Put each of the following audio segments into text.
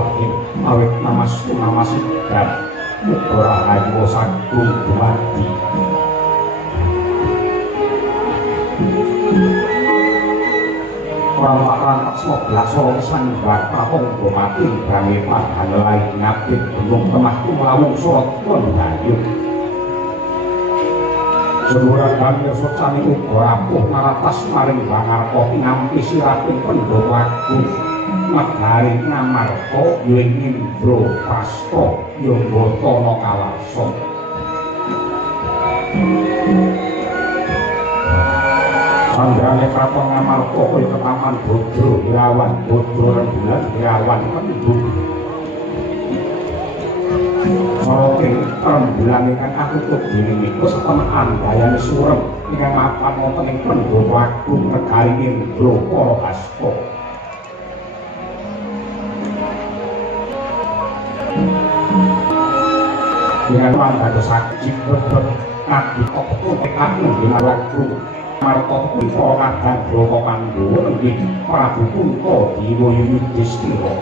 Rahim awit namastu namasidam Muga Rahayu Sagung Dumadi Rantak-rantak sebelah sorong sanggar Tahong Dumadi Brangi Padhan lain Ngabit Gunung Temah Tumawung Sorot Kondayun Sedulur Damir Socani Uga Rapuh Naratas Maring Bangarko Ngampi Siraping Pendhok Agung Megari Ngamarta Yuing Indra Prasta Yogatana Kalasa Sandrane Kraton Ngamarta kowe ketaman Bodro Irawan Bodro Rembulan Irawan Pendhuk Saking rembulan ingkang katutup dening iku setemekan dayane surem ingkang mapan wonten ing Pendhuk Agung Megari Indra Parahasta dengan wanda sakit bebet ngadi kokku tekadmu dengan waktu Marta Putra Kadang Brata Pandhawa inggih Prabu Kunta Dewa Yudhistira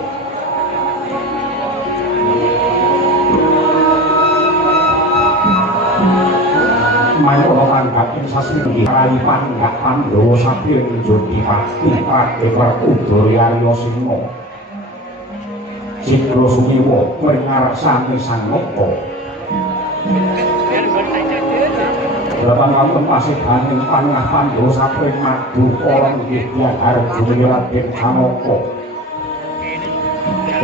Mayana tanggaping sasi inggih Rai Panggak Pandhawa Sapir Jodipati Pradewa Udara Arya Sima Cidra Sumiwa Mringarsani Sanmata Datang wonten pasidaning Panengah Pandhawa sapring madu kala inggih Dyah Arjuna Raden Janaka.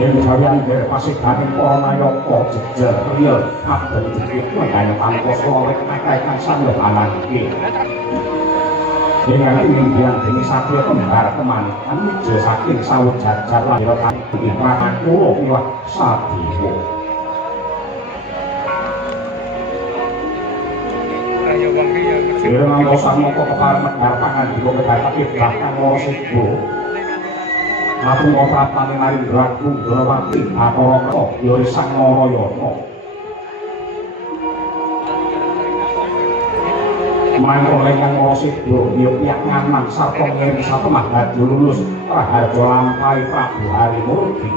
Ing jawian der pasidaning para nayaka jejer priya abden jepit menggaya pangkoso oleh kakaikan sambetanan iki. Dengan pimpinan demi satya kembar kemanikan wija saking sawujajar lahir kanthi prakura miwah Sadiwa. Ireng angkosan moko kepareng medhar pangandika medhar kiblak kang ora sida. Lapung oprapane Narendra Gundrawati Bathara Krata ya Sang Narayana. Mangko ingkang ora sida ya piyak ngaman sarta ngiring satemah dadi lulus Raharja lampahi Prabu Harimurti.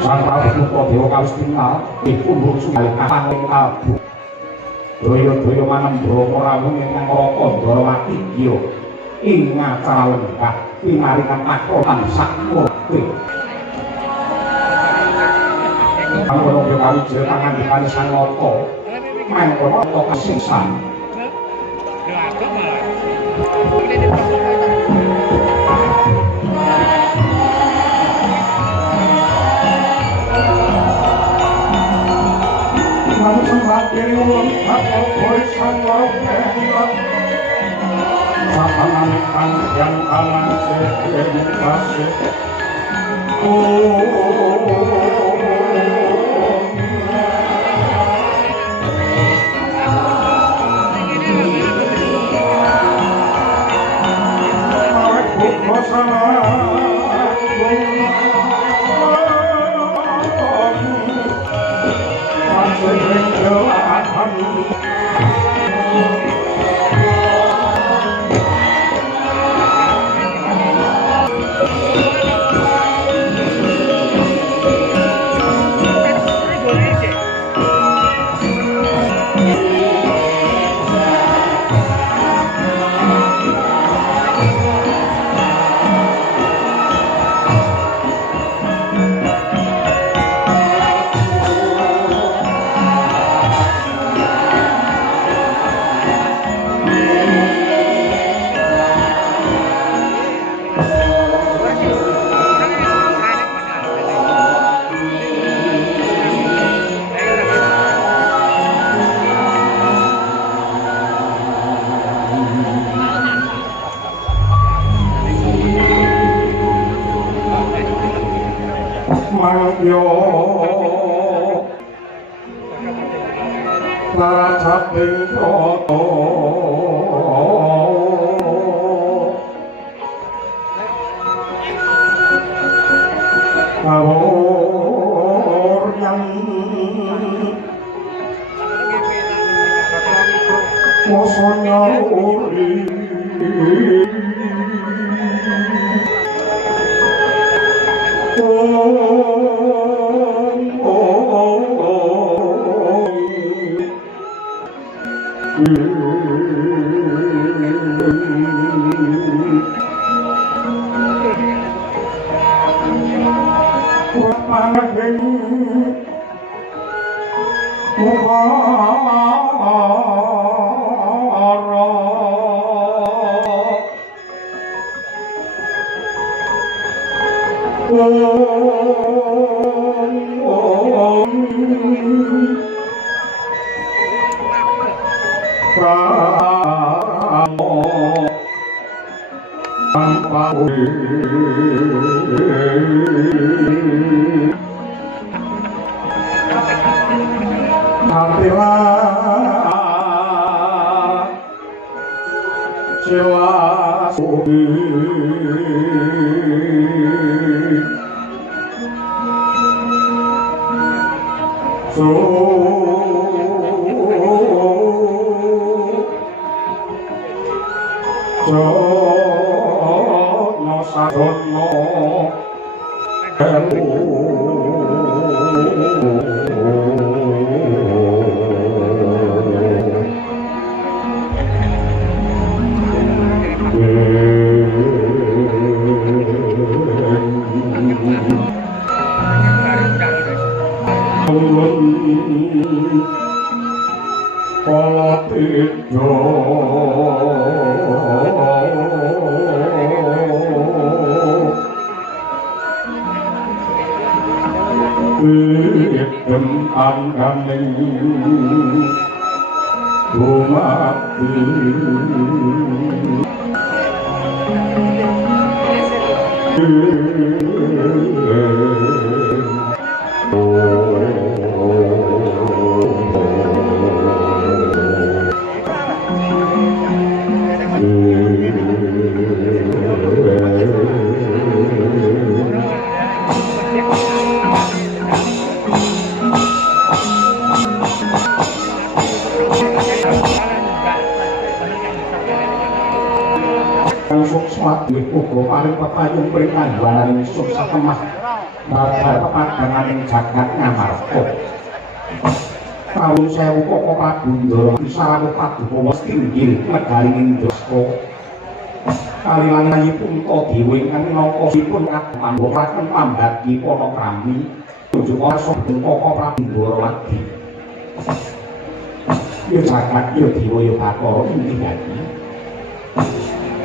Sang Prabu Kunta Dewa Kalistingal dipundhut sunggal kaping kalbu. Daya-daya manembra rawuh ingkang Raka Ndarawati ya ing acara lenggah pinaringan takonan sakmurti. Mangkono yo kawijil pangandikane Sang Nata mangkono ta kasingsan. Manu sembadiri ulun bakal boy sangwau kehilang Sapangan ikan yang kanan sedih kasih Awek buko sana Mangyo Larajaping Krata Kawuryan Wasanya uri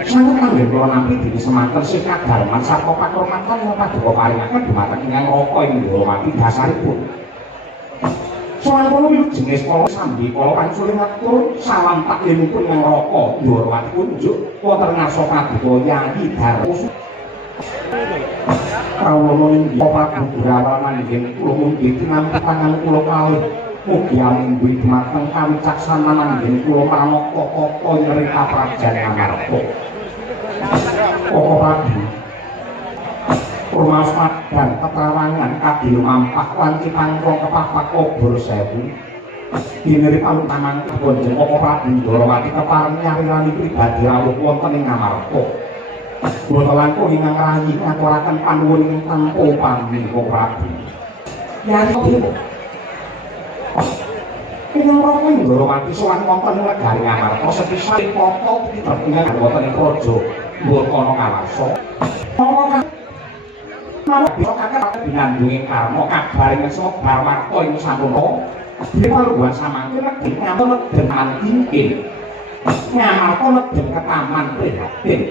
Sangat kangge kula nampi diri semanten sing kadarman sarta pakurmatan lan paduka paringaken dumateng ingkang raka ing Ndrawati dasaripun. Soal kula jenis kala sambi kala panculing atur salam taklimipun ing raka Ndrawati kunjuk wonten ngarsa paduka Yayi Darmus. Kawula inggih Prabu Brawana inggih kula mugi tinampi pangan kula kalih mugi amungguhi dumateng kawicaksanan inggih kula pramukta apa nyeri kaprajan amarga. Pokok pagi Rumah Smadan Petrawangan Kadil Mampak Lanci Pangkrong Kepapak Obor Sewu Dineri Palung Tanang Bonjeng Pokok pagi Ndrawati kepareng nyari-lani pribadi rawuh wonten ing Ngamarta boten langkung ingkang rayi ngaturaken panuwun ing tempo pami Pokok pagi Yari Dewa ingkang raka Ndrawati sowan wonten negari Ngamarta sepisan foto diterpungan wonten ing praja Murkono Kawarsa. Mawon bisa kakek binandunging karma kabaring esuk barwarta ing sampuna. Dipaluan samangke negeri ngampun dengan ingkil. Ngamarta nedhen ketaman prihatin.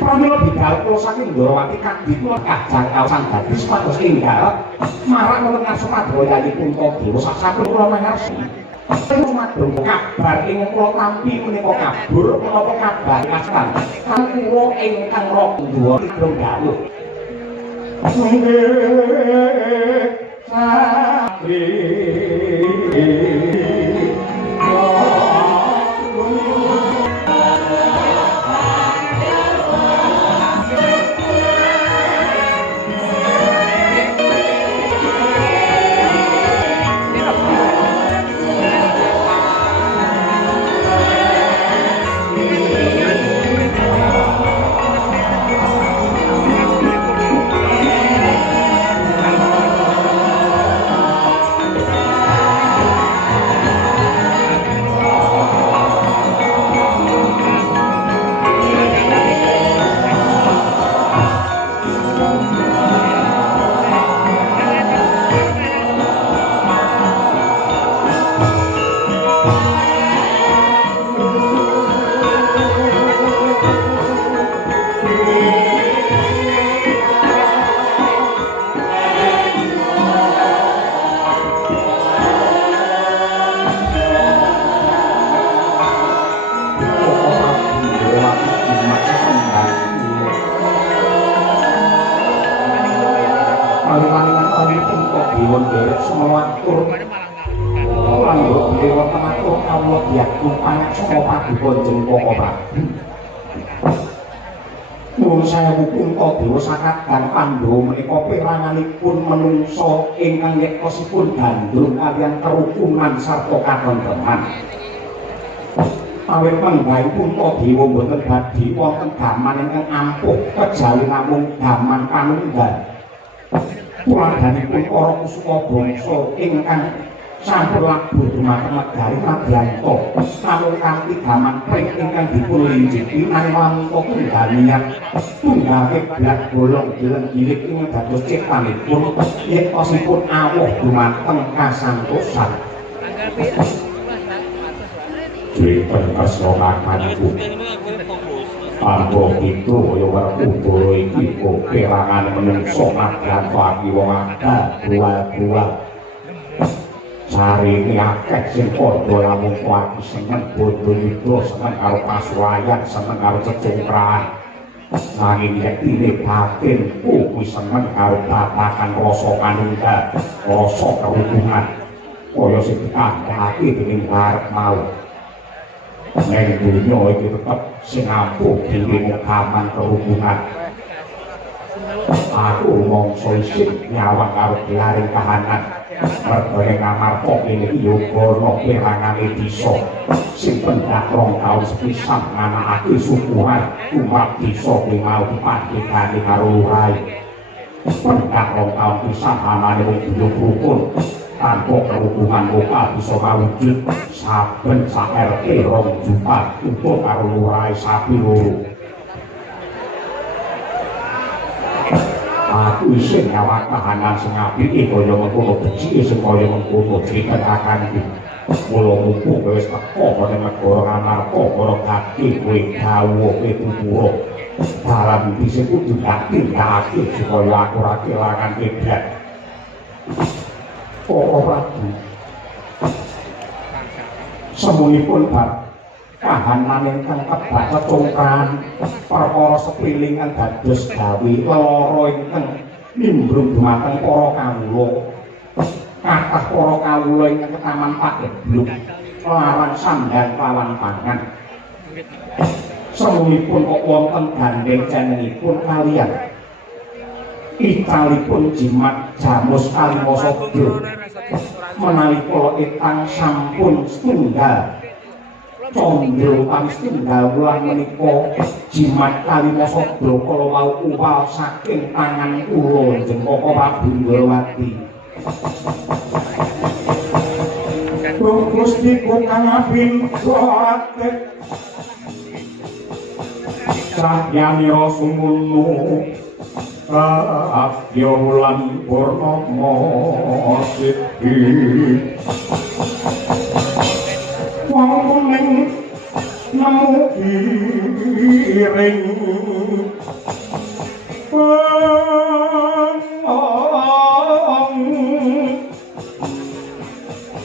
Pramila bidal kula saking Ndrawati kadhipun kajang kaosan dadi supados enggal marak wonten ngarsa Paduka Yayi Puntadewa sasampun kula mangarsi. Madung kabar ing kula tampi menika kabur menapa kabar kastan kan kula ingkang raka duwa idrung dawuh matur lan dewa matur kawula diaku pangaksana paduka jengkoko Prabu Nuwun sewu Kunto Dewa Sakadang Pandhawa menika peranganipun menungsa ingkang yektosipun gandrung kaliyan kerukunan sarta katentreman. Awit penggawe Kunto Dewa boten badhe wonten gaman ingkang ampuh kejawi namung gaman panunggal. Tuladhanipun para kusuma bangsa ingkang sampun labuh dumateng negari Madyanto namung kanthi gaman pring ingkang dipun linjiti nanging tunggal tunggake blat bolong giling ing dados ciptanipun yektosipun awuh dumateng kasantosan. Dipun perslokakanipun Ambo itu kaya werkudara iki kok perangane menungso Madyanto aki wong akeh bual-bual sari ini akeh sing padha lamun aku seneng bodho nidra seneng karo pasuwayan seneng karo cecungkrahan nanging yektine batin kuwi seneng karo babagan rasa kanunggal rasa kerukunan kaya sing dikandhakake dening arep mau ning dunya iki tetep sing ampuh dhewe gaman kerukunan aku mongso isih nyawang karo gelaring kahanan mergane ngamarta kene yoga ana perangane desa sing pendak rong taun sepisan nganakake syukuran umat desa kuwi mau dipandhegani karo lurahe pendak rong taun pisan anane wong rukun tanpa kerukunan lokal bisa mawujud saben sak RT 2 juta untuk karo lurahe sapi loro. Aku isih nyawang kahanan sing apike kaya mengkono becike sing kaya mengkono ditekakanku. Mula mumpung wis teko pada negara Ngamarta para gati kowe dawuh pitutur. Dalam iki kudu dikake supaya aku ora kelangan kiblat. Prabu. Semunipun bab kahanan ingkang kebak congkran perkara sepiling kang dados gawe lara ingkang nimbrung dumateng para kawula kathah para kawula ingkang ketaman pagebluk lawan sandang pawan pangan semunipun kok wonten gandeng jenengipun kaliyan ikalipun jimat jamus kalimasada menawi kula ingkang sampun setunggal condro kang setunggal wulan menika jimat kalimasada kala wau upal saking tangan kula Jengkoko Prabu Ndrawati. Gusti kang abinte sahyamira sumuno Abya wulan purnama siti wong kuning nemu iring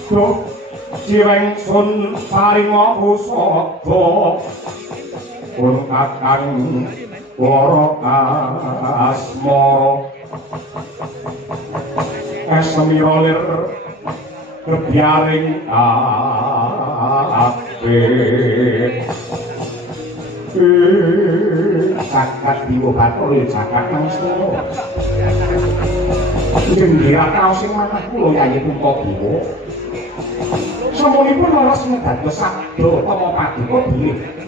Duk cireng sun paringa pusaka pun kakang Wara asmara esemira lir kebyaring apik sakat diwobato ya sakat nang semua jenggara kaos sing manah kula Yayi Kunto Dewa semunipun leres dados sabda utama paduka bilih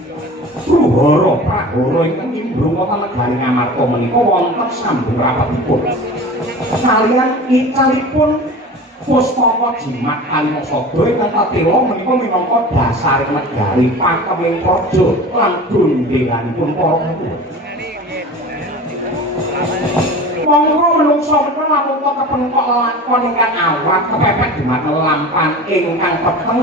Ruhara prahara ingkang nimbrung wonten negari Ngamarta menika wonten sambung rapetipun. Kaliyan icalipun pustaka jimat kalimasada ingkang katewa menika minangka dasar negari pakeming praja lan gondhenganipun para kawula. Monggo menungsa menika lamun kepentok lakon ingkang awrat kepepet dumateng lampan ingkang peteng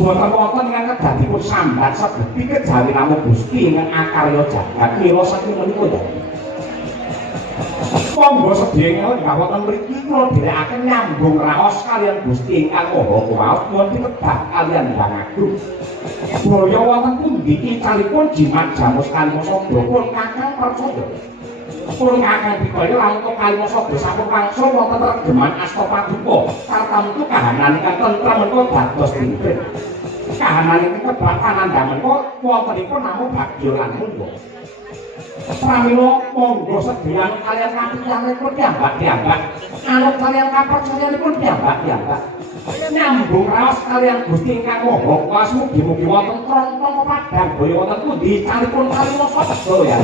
boten wonten ingkang kedadipun sambat sebeti kejawi namung Gusti ingkang akarya jagat mila saking menika. Monggo sedaya ingkang wonten mriki kula dherekaken nyambung raos kaliyan Gusti ingkang Maha Kuwasa wonten tebak kaliyan Hyang Agung. Boyo wonten pundi icalipun jimat jamus kalimasada pun kakang percaya. Pun kakang dikaya langkung kalimasa sampun langsung wonten regeman asta paduka tartamtu kahanan ingkang tentrem menika dados dinten. Kahanan ingkang kebakan andhamen kok wontenipun namung bagya lan mundha. Pramila monggo sedaya kalian kapitalanipun piyambak-piyambak, anut kalian kapercayanipun piyambak-piyambak. Nyambung raos kalian Gusti ingkang Maha Kuwasa mugi-mugi wonten trontong padhang boyo wonten pundi calipun kalimasa sedaya.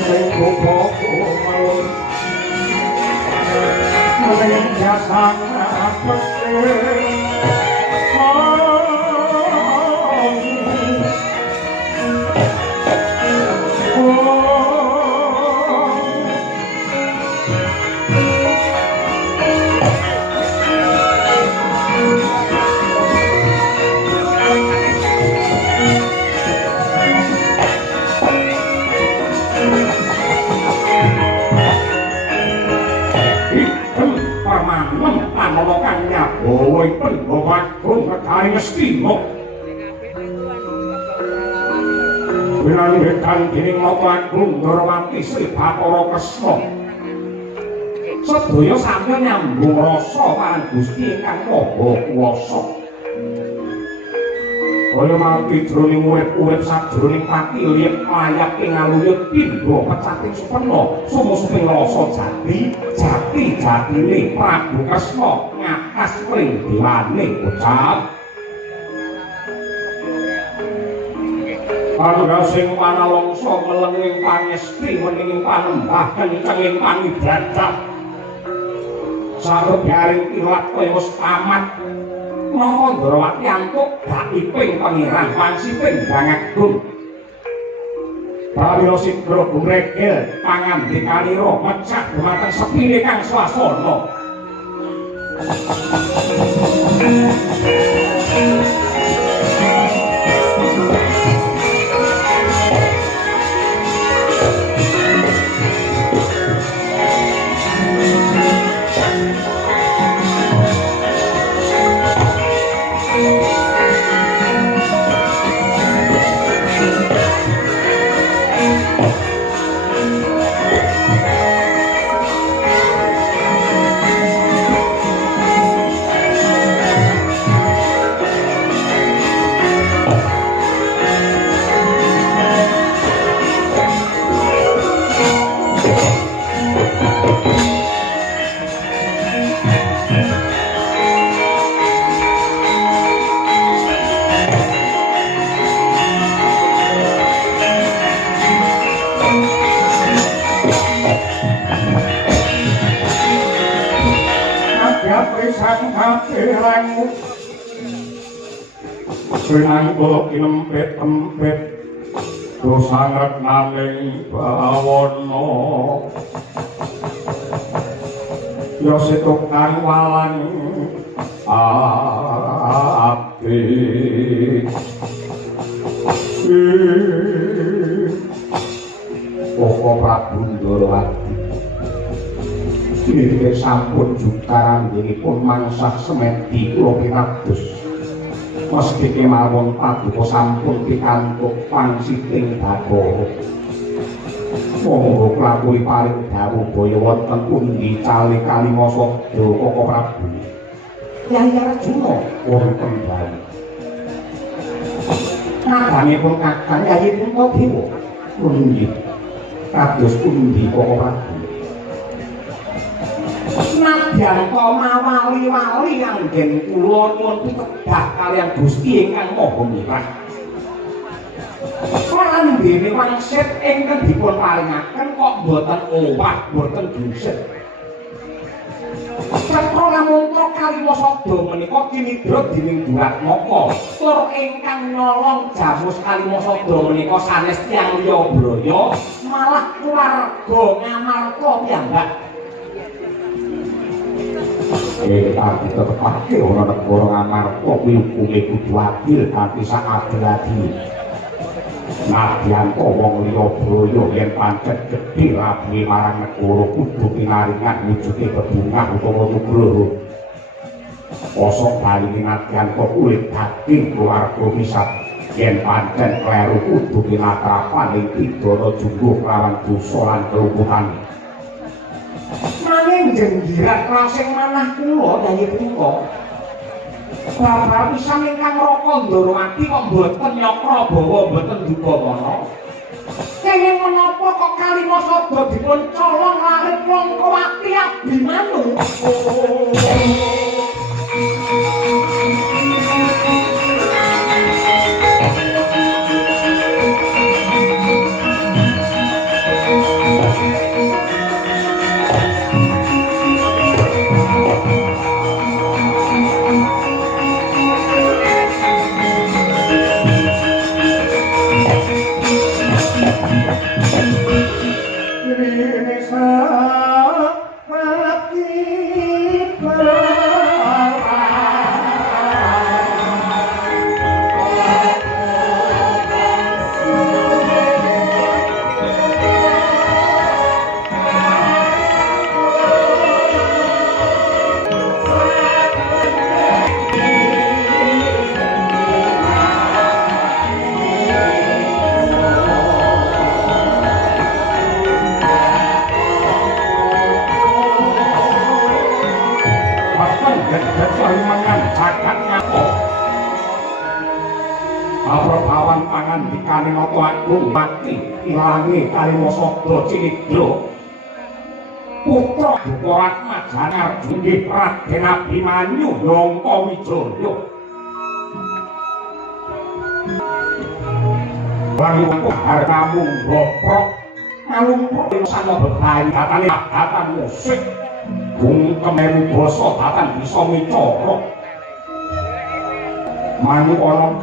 Sing gopo malun mung jasang apik Oi pengobat pun berkali mestimo. Winalihetan dening Lopak Gundurwati Sri Bathara Kresna. Sedaya sami nyambung rasa marang Gusti ingkang Maha Kuwasa. Kaya mati jroning urip-urip sajroning pati liep layak ing aluyut pindha pecating supena sumusuping rasa jati-jatine Prabu Kresna ngakas pring dewane ucap Kangga sing panalongsa melenging pangesti meninging panembah kencenging pangibadah sarebaring ilat kaya wis amat Mongko Ndrawati antuk gak iping pangeran pansiping bangagung Pramila sigra gumregel pangandikanira mecak dhumateng sepine kang swasana Pinanggo kinempet-empet dosanget naming bawana ya setukan walang abdi Koko Prabu Ndrawati Nggih sampun jukaran nggihipun mangsah semedi kula pitados meski kemawon paduka sampun pikantuk pangsiting Bathara monggo klapuri paring dawuh baya wonten pundi cali kalimasa Koko Prabu Kyai Arjuna wonten bali kadangipun kakang Kyai Puntadewa pundi kados pundi Koko Prabu Nadyan mawali-wali anggen kula nyuwun pitedah kaliyan Gusti ingkang Maha Mirah. Parandene wangsit ingkang dipun paringaken kok boten owah, boten buset. Cakra Lamungka Kalimasada menika kinidra dening Duratmaka. Tur ingkang nyolong jamus Kalimasada menika sanes tiyang liya braya malah keluarga Ngamarta piyambak. Tapi tetepake ana negara Ngamarta kuwi hukume kudu adil kanthi sak adil-adil. Nadyan wong liya braya yen pancet gedhe rabi marang negara kudu pinaringan wujude bebungah utawa nugroho. Kosok bali nadyan kok urip daging keluarga misat yen pancen kleru kudu pinatrapan ing pidana jumbuh lawan dosa lan kelumpuhan. Nanging jenggirat rasing manah kula Yayi punika. Bapak pisan ingkang Raka Ndarawati kok mboten nyakra bawa mboten dupamana. Kenging menapa kok Kalimasada dipun colong larit Langkawati Abimanyu? Aprabawan pangandikane Nata Agung mati ilange Kalimasada Cinidra putra Dukaratmajane Arjuna Raden Abimanyu Yangka Wijaya Wangun harnamu boprok ngalumpruk sana bebayi datane datan musik bungkememu basa datan bisa micara mangu ana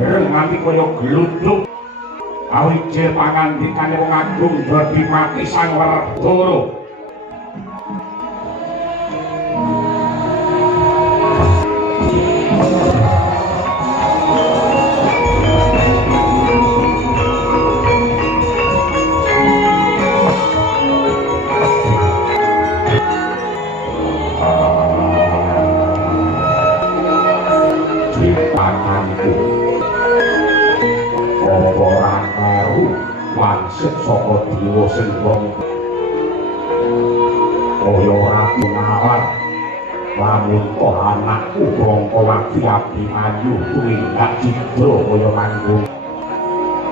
gereng nganti kaya gluduk awije pangandikane wong agung dadi mati sang Werkudara wangsip saka dewa sing wong kaya ora tunawar lamun kok anakku Langkawati Abimanyu tumindak cidra kaya manggung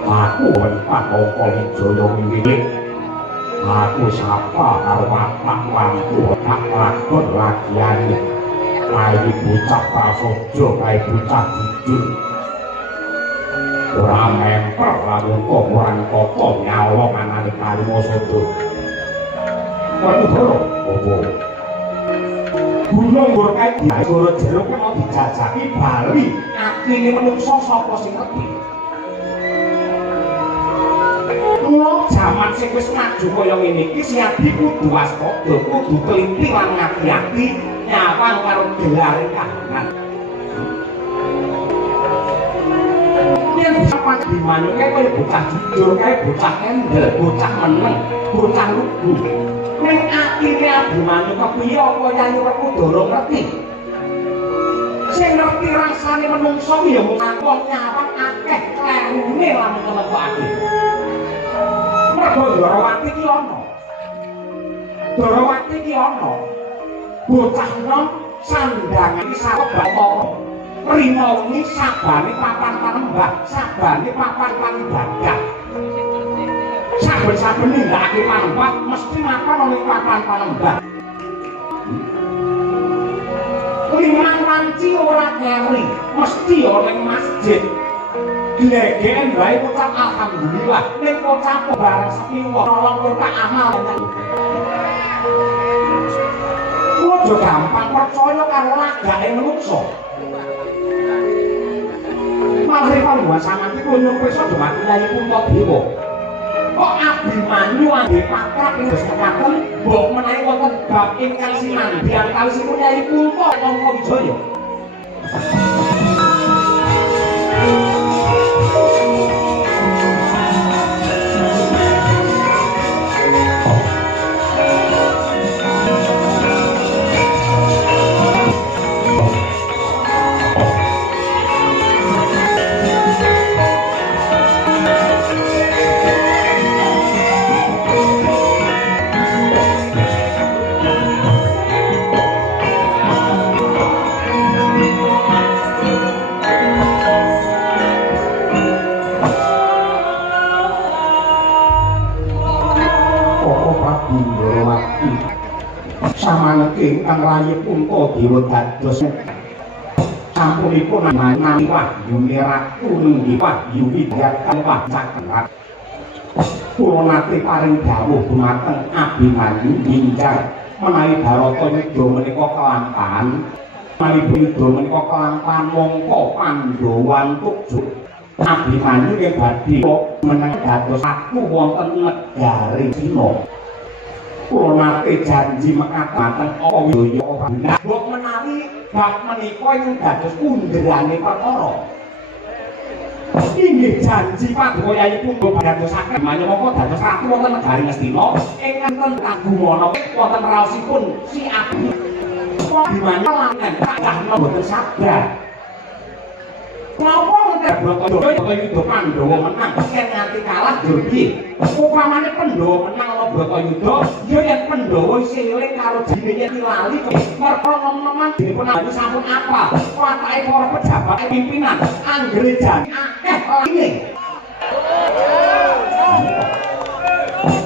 aku wentak Langka Wijaya wiwit aku sapa karo watak lampu tak lakon lagiane kae bocah prasaja kae bocah jujur ora memper lamun kok orang kota nyawang anane Kalimasada. Werkudara, opo? Gunung Murkai Goro jeruk kena dijajaki bali akine menungso sapa sing ngerti. Wong jaman sing wis maju kaya ngene iki siadi kudu waspada, kudu teliti lan ngati-ati nyawang karo gelare kahanan. Apa Abimanyu kae kaya bocah jujur kae bocah kendel bocah meneng bocah lugu ning atine Abimanyu kepiye apa Yayi Werkudara ngerti sing ngerti rasane menungso ya mung wong nyawang akeh klerune lan ngelebake mergo Ndarawati ki ana Ndarawati ki ana bocah nom sandangan iki sawet batara Rimawi sabane papan panembah, sabane papan panibadah. Saben-saben nindakake panembah mesti mapan oleh papan panembah. Limang wanci ora keri, mesti oleh masjid. Glegeken bae ucap alhamdulillah, ning ucap bareng sepiwa nolong kurka amal. Ojo gampang percaya karo lagake manungsa. Malah pangguan sampeyan iki nyuwun pirsa dhumateng Yayi Puntadewa. Kok Abimanyu angge pakrap ing sekaten mbok menawi wonten bab ingkang sinambian kalisipun Yayi Punta Langka Wijaya. samaneki ingkang rayi punta dewa dados sampunipun nami wahyu ratu ninggi wahyu widyatan wacakerat kula nate paring dawuh dumateng Abimanyu ingkang menawi Barata Yuda menika kelampahan menawi Yuda menika kelampahan mongko Pandhawan tujuk Abimanyu ing badhe meneng dados aku wonten negari Sina kula nate janji mekaten Awadaya mbok menawi bab menika ing dados underane perkara inggih janji Padukayanipun dadosaken Abimanyu mongko dados ratu wonten negari Ngastina ingkang ten kagumana wonten raosipun si Abimanyu lan kathah mboten sadar Napa Bratayuda Yuda Pandhawa menang ken nganti kalah Durbi. Upamane Pandhawa menang ana Bratayuda, ya yen Pandhawa isih eling karo jenenge lali merga nom-noman dene Pandhawa sampun apa. Watake para pejabat pimpinan anggere jan akeh ini.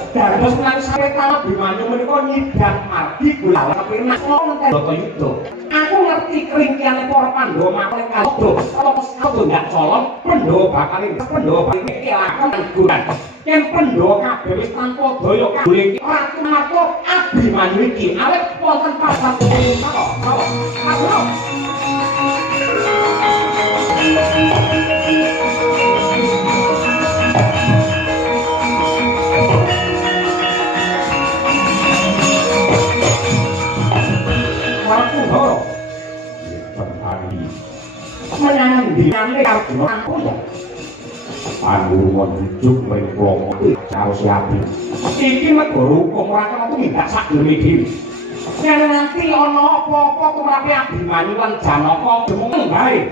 Dados menawi sampe tawa Abimanyu menika nyidang margi golek kepenak wonten Bratayuda. Aku ngerti keringkiane para Pandhawa makling kaldo. Kalau kaldo ndak colong, Pandhawa bakal kelakan guran. Yen Pandhawa kabeh wis tanpa daya kabeh ratu marko Abimanyu iki awet wonten pasar menang dinane karo aku ya panurungan jujuk mring kula karo siapi iki negara hukum ora kena tumindak sakdurunge dhewe yen nanti ana apa-apa tumrape Abimanyu lan Janaka demung bae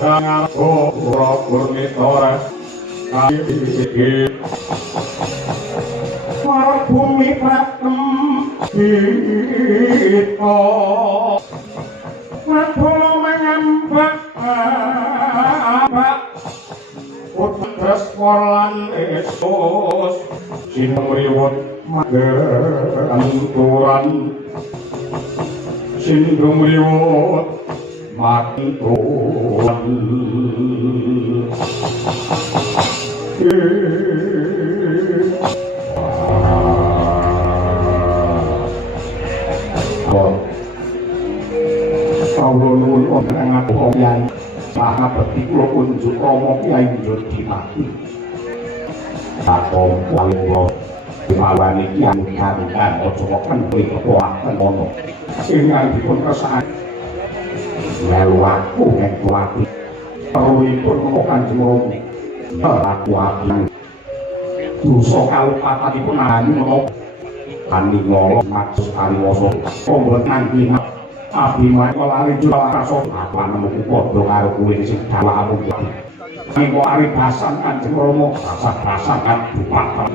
Jangan ora purnitora iki para bumi pratem kita madono mangambak putres lan esos sinriwut mageranturan sindumriwut Matuan Kawula nuwun wonten ing apoyan pangabekti kula unjuk Rama Kyai Yudimati. Sakom kawula dimawani Kyai Kancan aja kendhi kepoaken ana. Ingkang dipun kersakaken melu aku ing kuwati perluipun kok Kanjeng Rama aku abang dosa kalupatanipun ani menapa aninga maksud kaliwasa omben nanging Abimanyu lari julaso apa nemu padha karo kuwi sing dawamu iki ing aribasan Kanjeng Rama rasa-rasa kan bupak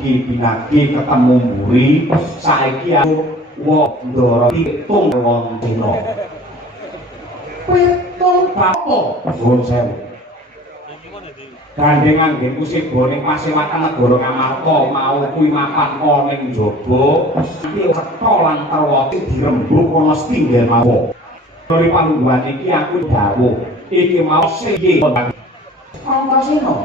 Binagi ketemu mburi saiki aku wong ndara pitung wong dina pitung bapo nuwun sewu gandengan nggih musik boning Pasewakan negara Ngamarta mau kuwi mapan ana ning njaba iki cetha lan terwati dirembug ana setinggil mawon dari pangguan iki aku dawuh iki mau seye Antasena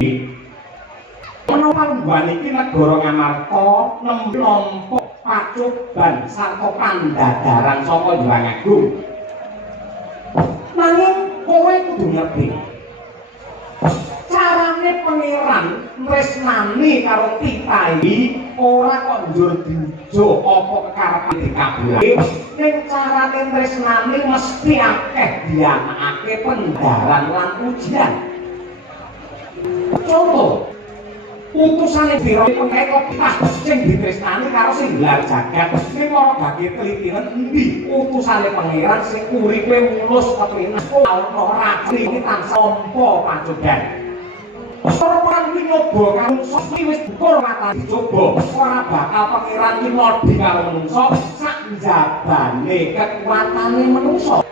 Panguan iki negara Ngamarta nembe pacoban sarta pandhadaran saka Hyang Agung. Nanging kowe kudu ngerti. Carane pangeran tresnani karo titah iki ora kok njur diujo apa kekarepan dikabulake. Ning carane tresnani mesti akeh dianakake pendharan lan ujian. Contoh utusane biro pengkeko titah sing ditresnani karo sing gelar jagat ning ora bagi telitian endi utusane pangeran sing uripe mulus keprinas ora ini tansah ompo pacoban orang iki nyoba karo sok wis bukur mata dicoba ora bakal pangeran iki nodi karo menungso sak njabane kekuatane menungso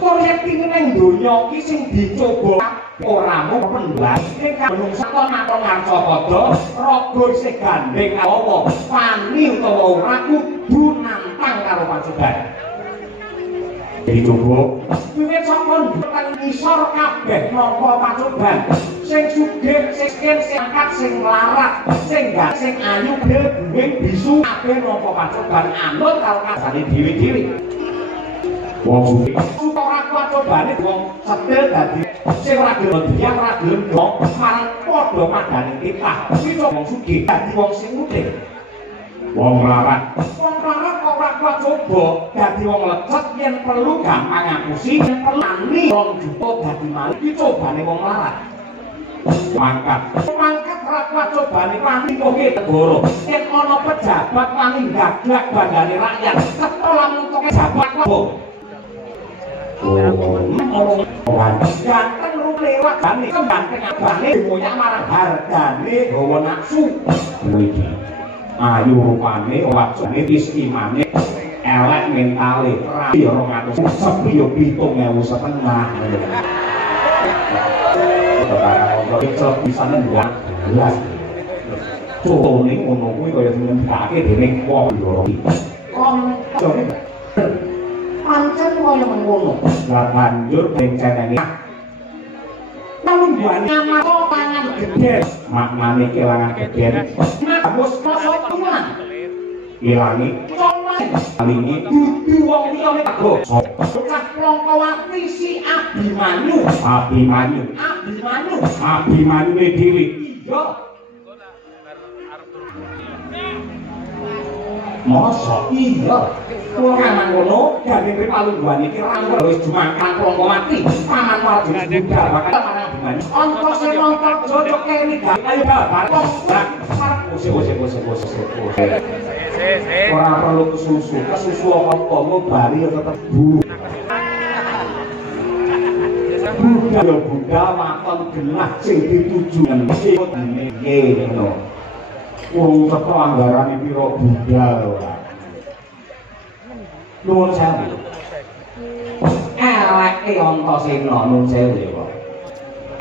proyek iki ning donya iki sing dicoba ora mung pendhat ing manungsa kok naton ngarcapada raga isih gandeng apa wani utawa ora kudu nantang karo pacoban dicoba wiwit saka tekan ngisor kabeh nampa pacoban sing sugih sing miskin sing angkat sing larat sing gak sing ayu duwe bisu kabeh nampa pacoban anut karo kasane dhewe-dhewe wong sugih ora pacobane wong setil dadi sing ora gelem diam ora gelem dong marang padha madani titah kuwi wong sugih dadi wong sing utih wong larat kok ora coba dadi wong lecet yen perlu gampang ngapusi yen perlu wong juta dadi malih iki cobane wong larat mangkat ora cobane wani kowe negara yen ana pejabat wani gaglak banggane rakyat ketol lamun toke jabat kok ganteng lu lewat gane kembang abane moyak marang hargane gawa nafsu iki ayu rupane wajane wis imane elek mentale rapi 200 sepi yo 7.000 setengah kok iso bisa nembak jelas contohne ngono kuwi kaya dinyempake dening wong loro kon pancen kaya ngono lah banjur bencenenge Nalungguane Ngamarta pangan gedhe maknane kelangan gedhe bagus kosok tuan ilangi alingi dudu wong liya tego bocah Plongkowati si Abimanyu dhewe iya masa iya wong nang ngono gandeng Palungguan iki rangkul wis jumakan Plongkowati paman Warjina budal bakal marang Abimanyu Antasena jojo kene gawe ayo babar ora perlu kesusu apa ngobari ya tetep bu budaya budaya waton genah sing dituju nggih ngono. Wong teko anggarane pira budal ora. Nuwun sewu. Eleke Antasena nuwun sewu ya, Pak.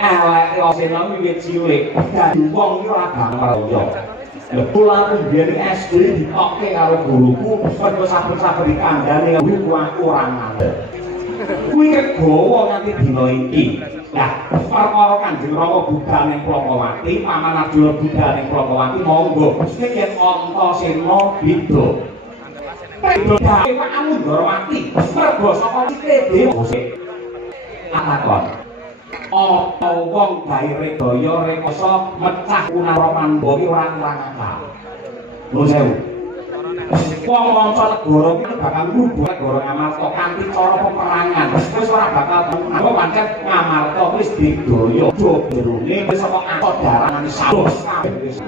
Eleke Antasena wiwit cilik dadi wong iki ora gampang. Lha kula biyen SD ditokke karo guruku mergo saben-saben dikandhani kuwi aku ora nganti. Kuwi kegawa nganti dina iki. Lah, perkara Kanjeng Rama budal ning Plongowati, Paman Arjuna budal ning Plongowati monggo. Nek yen Antasena beda. Beda kamu Ndorowati. Mergo saka iki dhewe. Atakon. Apa wong gawe daya rekoso mecah kunara Pandhawa iki ora kurang akal. Nuwun sewu. Wong mangsa negara iki bakal ngubah negara Ngamarta kanthi cara peperangan. Wis ora bakal tenan pancen Ngamarta wis digaya jerone wis saka saudarané sawuh kabeh wis.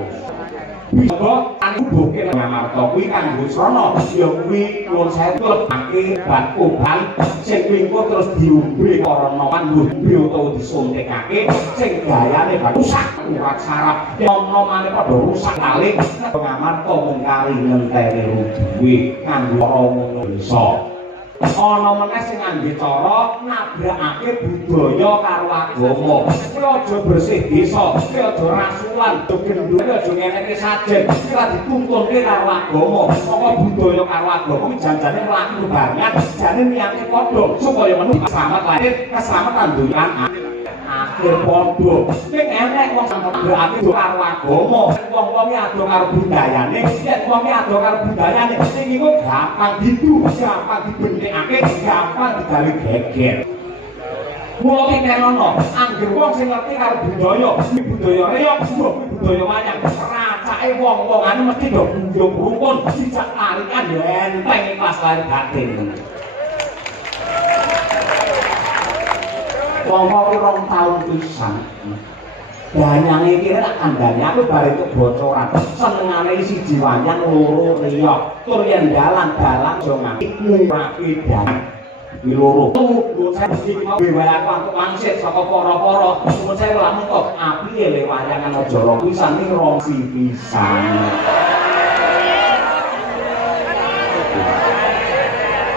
Bisa ngubuhke Ngamarta kuwi kanggo srana ya kuwi nuwun sewu lebake bat obat sing wingko terus diombe para noman ngombe utawa disuntikake sing gayane bat rusak urat saraf ana maneh padha rusak kalih Ngamarta mung kari ngenteni duwe kanggo ora ngono bisa. Ana meneh sing ngangge cara nabrakake budaya karo agama. Kuwi aja bersih desa, kuwi aja rasulan, gendone aja ngeneke sajen. Kuwi dituntunke karo agama. Saka budaya karo agama kuwi janjane mlaku banget, jane niate padha supaya menungso selamat lahir, keselamatan dunya akhir padha. Ning enek wong sampe berarti do karo agama, wong-wong ado karo budayane, yen wong ado karo budayane sing iku gampang didu, gampang dibentekake, gampang digawe geger. Mula pikirana, anggere wong sing ngerti karo budaya, budaya reog, budaya wayang, racake wong-wong anu mesti do kunjung rukun, dijak tarikan yo enteng ikhlas lahir batin. Wong-wong rong taun pisan. Danyang iki nek kandhane aku bare itu bocoran. Senengane siji wayang loro riya. Tur yen dalan-dalan aja nganti rapi dan iki loro. Nuwun sewu wayang antuk wangsit saka para-para. Nuwun sewu lamun kok apike le wayangan aja ro pisan iki rong pisan.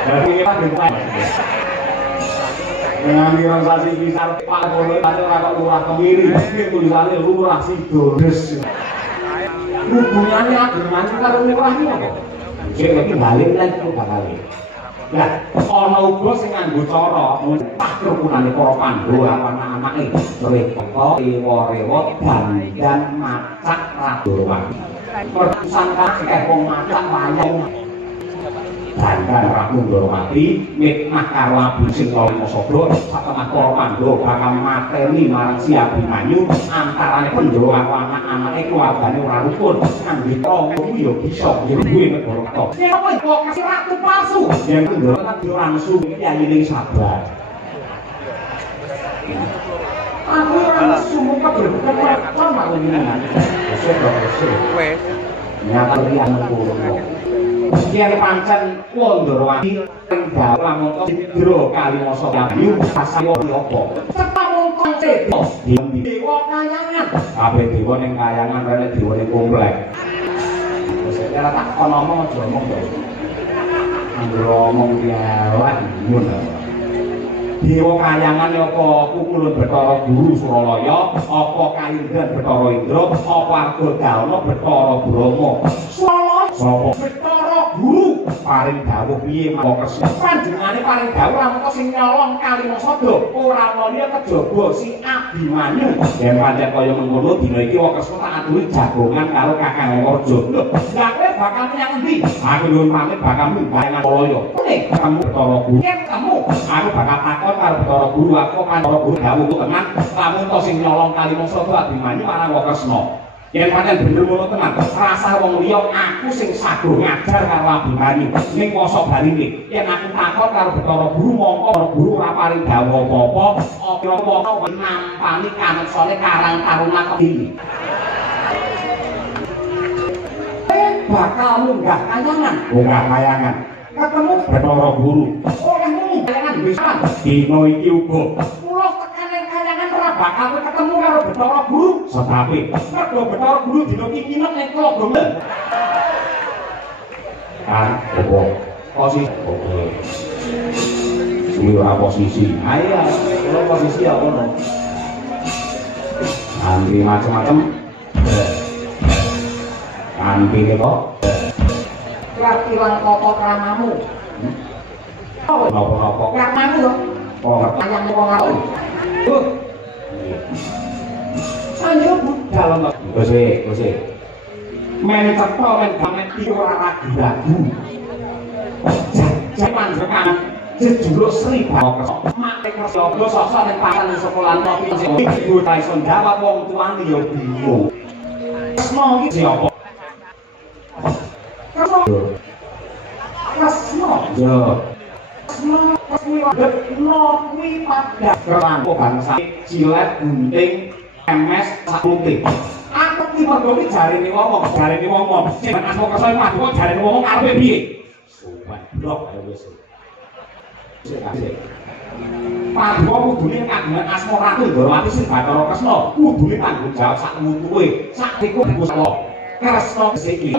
Dadi iki dengan dirasasi kisar Pak Bono tadi orang lurah kemiri ini tulisannya lurah Sidodes hubungannya dengan karo lurah ini apa? Jadi balik lagi itu balik nah, ada juga yang nganggo cara tak kerukunannya para Pandhawa anak-anaknya Sripta, Iwa-Rewa, dan Macak Radorowati pertusan kakek wong Macak wayang Dandan Ratu Ndorowati mikmah karo Abi sing kalima sabda satemah para Pandhawa bakal mateni marang Si Abimanyu antarane Pandhawa karo anak-anake keluargane ora rukun ngangge tangga kuwi ya bisa duwe negara kok. Yen apa kok kasih ratu palsu yen Ndorowati langsung yayine sabar. Aku langsung buka berbuka rekon aku ini. Wes. Nyata riang kulo. Yen pancen wong Ndorowati dalam mongko Sidra Kalimasa Yayu sasawa apa cepat mongko sedo dewa kayangan kabeh dewa ning kayangan rene dewa ning komplek wis ora tak kono ngomong aja ngomong to ngomong diawak ngono dewa kayangan apa Kukulun Bathara Guru Suralaya apa Kaindran Bathara Indra apa Argadalna Bathara Brahma sapa Bathara Guru paring dawuh piye mangka panjenengane paring dawuh mangka sing nyolong Kalimasada ora liya kejaba Si Abimanyu yen pancen kaya mengkono dina iki wong Kresna tak aturi jagongan karo Kakang Warja lho lha kowe bakal menyang endi aku nyuwun pamit bakal mbayangan Walaya kamu Bathara Guru yen kamu aku bakal takon karo Bathara Guru aku Bathara Guru dawuh tenan lamun to sing nyolong Kalimasada Abimanyu marang wong Kresna yen pancen bener ngono tenan rasa wong liya aku sing sago ngajar karo Abimanyu ning wasa barine yen aku takon karo Bathara Guru mongko Bathara Guru ora paring dawuh apa-apa apa nampani kaneksane Karang Taruna Kediri bakal munggah kayangan ketemu Bathara Guru oleh muni kayangan bisa dina iki uga kula tekan bakal kowe ketemu karo Bathara Guru sebabe. Mergo Bathara Guru dina iki kinep ning Tlaga Mleng. Kan opo? Posisi oke. Suwi ora posisi. Ayo, ora posisi apa no? Nanti macam-macam. Nanti kok. Kira-kira apa kramamu? Napa-napa kramamu lho. Oh, ayam wong aku. Ayo budal kok. Wis. Men cetha men gamet iki ora ragu-ragu. Jaman sekarang jejuluk Sri Bakso. Mak kerja yo sosok ning papan sekolah kopi sing ibu ta iso jawab wong tuane yo bingung. Kesno iki siapa? Kesno. Yo. Kuwi pada kerangko bangsa cilet gunting MS sakuting. Aku ki mergo ki jarene wong, sing asma kesel madu kok jarene wong karepe piye? Sopan blok ae wis. Padha kudune kagungan asma Ratu Ndorowati sing Bathara Kresna, kudune tanggung jawab sak mutuhe, sak iku Gusti Kresna iki.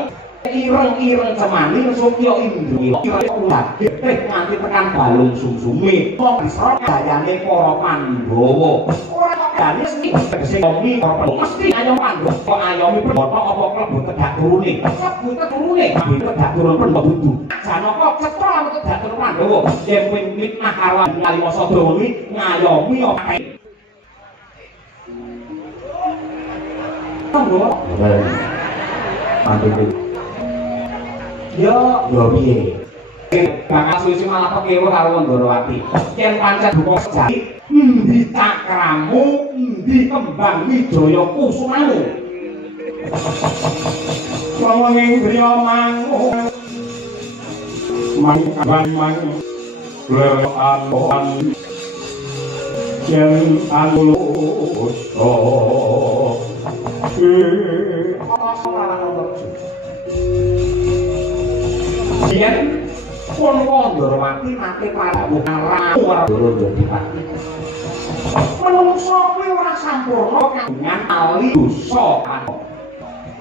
Ireng-ireng cemani Sukya Indra ireng getih nganti tekan balung sumsume wong disrot dayane para Pandhawa ora gane sing tegese ngomi mesti ayo Pandhawa kok ayomi Brata apa klebu tedak turune klebu turune tedak turun Pandhawa Janaka cetha lan tedak turun Pandhawa yen wing mitnah karo Kalimasa Dawa ngayomi apa Pandhawa yo piye bakal suwi malah pekewo karo Ndorowati yen pancen duka sejati endi cakramu endi kembang wijaya kusumamu wong ing griya mangu mang leran yen alus yen pun Ndorowati nate Prabu ora dadi pati. Menungso kuwi ora sampurna kagungan ali dosa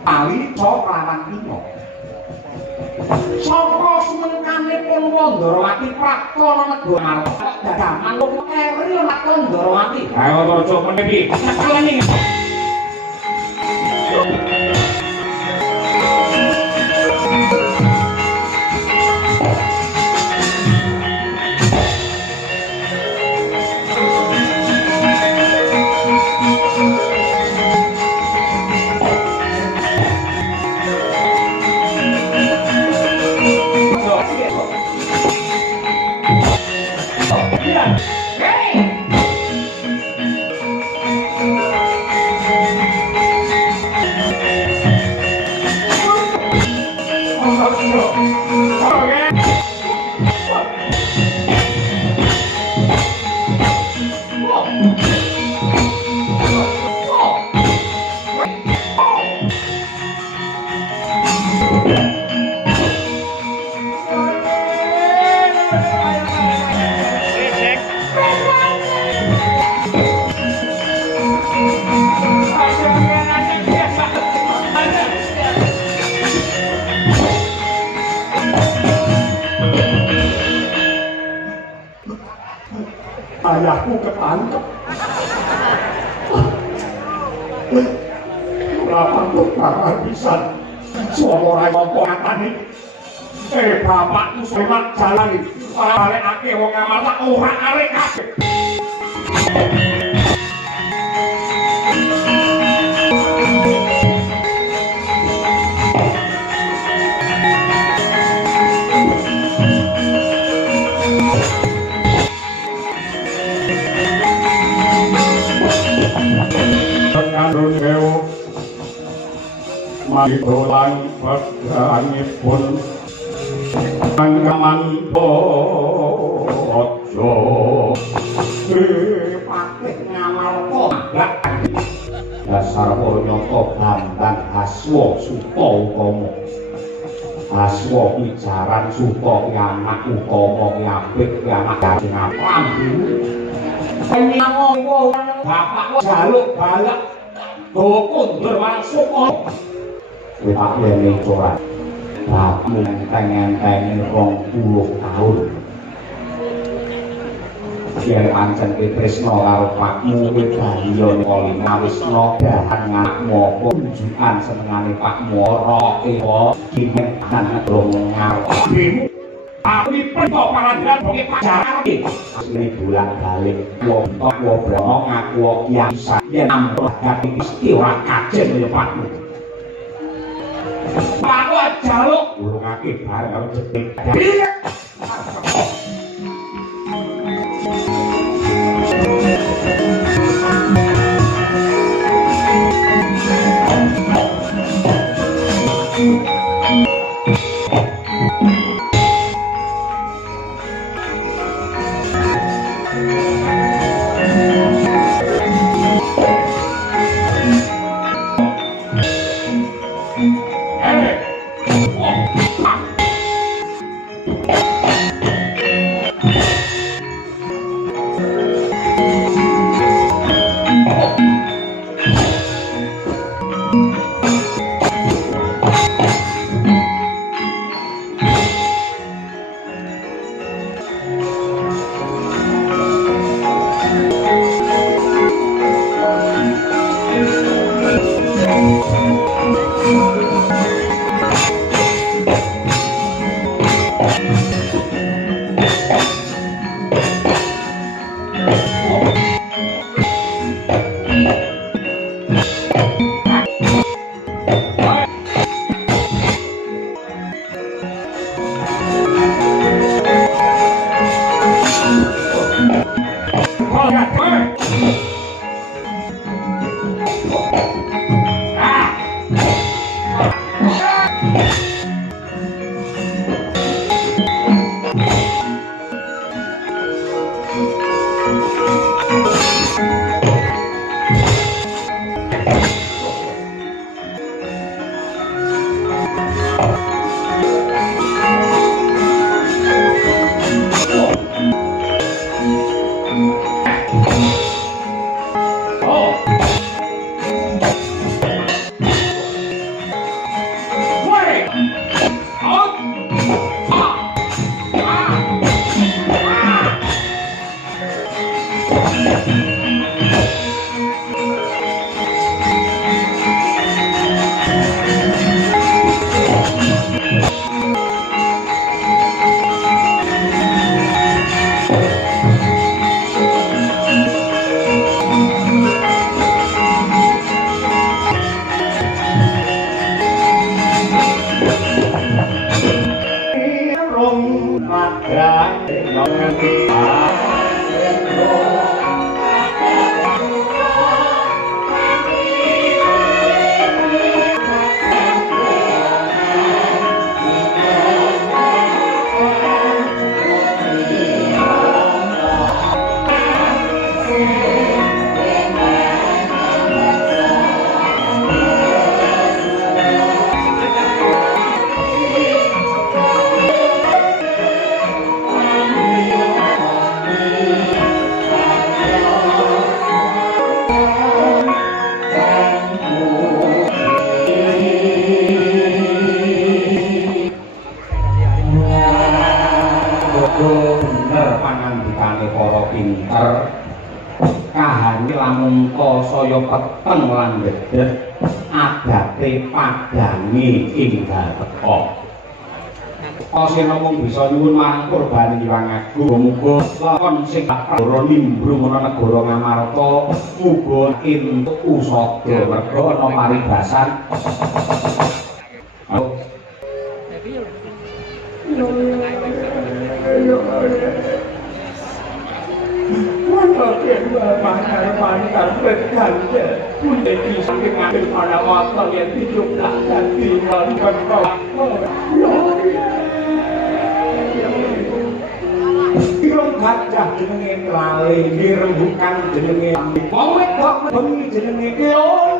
ali coklawan pino. Saka sumenkane pun Ndorowati praktana negara dadaman eri nek Ndorowati. Ayo aja meniki. Sakalane. Ayahku ketangkep. Lapangku bakal bisa suara ngomong katani. Bapakku semat jalan arek-ake wong amarta ora arek kabeh. Mangkolan pedangipun Angkaman Bojo Patih Ngamarta dasar Purnyata Bambang Haswa Suta Utama Haswa pijaran Suta ki anak utama ki apik ki anak Prabu bapak jaluk balak kundur masuk kowe tak lene coran bapakmu enteng-enteng 20 tahun yen pancen kowe tresna karo pakmu kowe bahaya kali ngawisno dahan ngakmu apa unjukan senengane pakmu ora ewa dimenan dong ngarepmu aku pentok paradiran bagi pacaran asli bolak-balik wong tok wong brono ngaku kiai yen ampun gati istiwa kajen ya pakmu aku jaluk urungake bareng karo jetik saya peteng lan gedhet adate padangi inggal teka. Asena mung bisa nyuwun marang kurban Hyang Agung muga lakon sing ora nimbrung ana negara Ngamarta muga entuk usada merga ana paribasan. Mantar berganda menjadi saking ngambil pada waktu yang dijumlah dan tinggalkan kau irung gajah jenenge lali dirembukan jenenge mawet kok bengi jenenge keon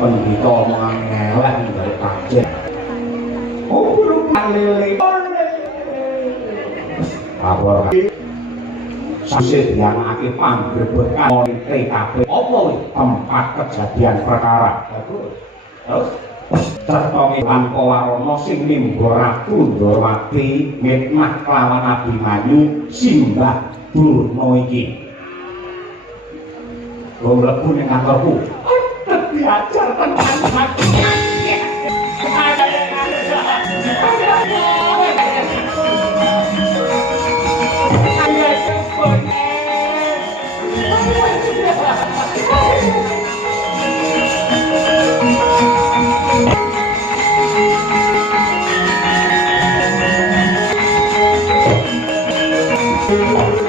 pendhita mangelan dari kajen oh burung lele lapor sasih dianakake panggebekan TKP apa tempat kejadian perkara terus Certowi lan Pawarana sing nimbratu Ndorowati mitnah kelawan Abimanyu simbah Durna iki lho mlebu ning kantorku diajar tenan Thank you.